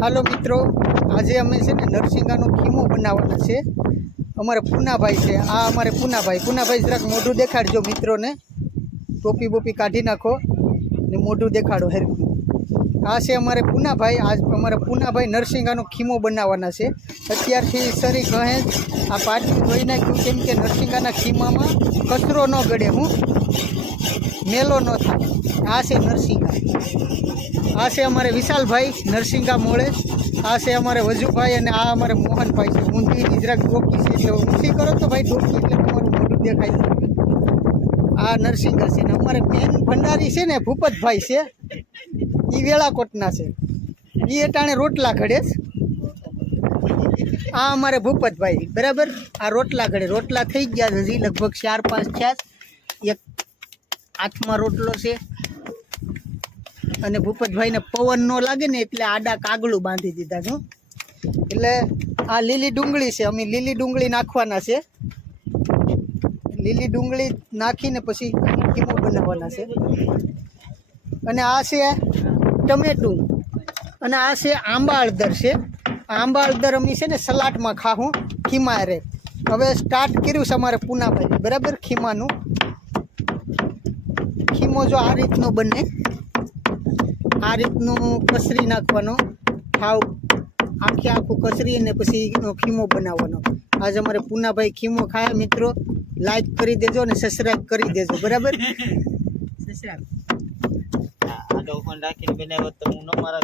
હાલો મિત્રો, આજે અમે છે ને નરસિંગાનો ખીમો બનાવવાના છે. અમારે પૂનાભાઈ છે. આ અમારે પૂનાભાઈ જરાક મોઢું દેખાડજો મિત્રોને. ટોપી બોપી કાઢી નાખો ને મોઢું દેખાડો હેરખું. આ છે અમારે પૂનાભાઈ. આજ અમારે પૂનાભાઈ નરસિંગાનો ખીમો બનાવવાના છે. અત્યારથી સરી કહે આ પાટલું ધોઈ નાખ્યું, કેમ કે નરસિંગાના ખીમામાં કચરો ન ગળે, મેલો ન થાય. આ છે નરસિંગા. આ છે અમારે વિશાલભાઈ નરસિંગા મોળે. આ છે અમારે વજુભાઈ અને આ અમારે મોહનભાઈ છે. ઊંધી જરાક ડોકી છે એટલે ઊંધી કરો તો ભાઈ ડોકી એટલે તમારું મોઢું દેખાય છે. આ નરસિંગા છે ને અમારે મેન ભંડારી છે ને ભૂપતભાઈ છે, એ વેળાકોટના છે. એ અટાણે રોટલા ઘડે છે. આ અમારે ભૂપતભાઈ બરાબર. આ રોટલા ઘડે. રોટલા થઈ ગયા હજી લગભગ 4-5 થયા. એક હાથમાં રોટલો છે અને ભૂપતભાઈને પવન ન લાગે ને એટલે આડા કાગળું બાંધી દીધા છું. એટલે આ લીલી ડુંગળી છે. અમે લીલી ડુંગળી નાખવાના છે. લીલી ડુંગળી નાખીને પછી ખીમો બનાવવાના છે. અને આ છે ટમેટું અને આ છે આંબા હળદર છે. આંબા હળદર અમે છે ને સલાડમાં ખાવું ખીમા રે. હવે સ્ટાર્ટ કર્યું છે અમારે પૂનાભાઈ બરાબર. ખીમાનું ખીમો જો આ રીતનો બને, આ રીતનું કસરી નાખવાનો, હાવ આખું કસરી અને પછી એનો ખીમો બનાવવાનો. આજે અમારે પૂનાભાઈ ખીમો ખાય. મિત્રો લાઈક કરી દેજો અને સબસ્ક્રાઈબ કરી દેજો બરાબર. રાખીને બનાવ્યો તો હું ન મારા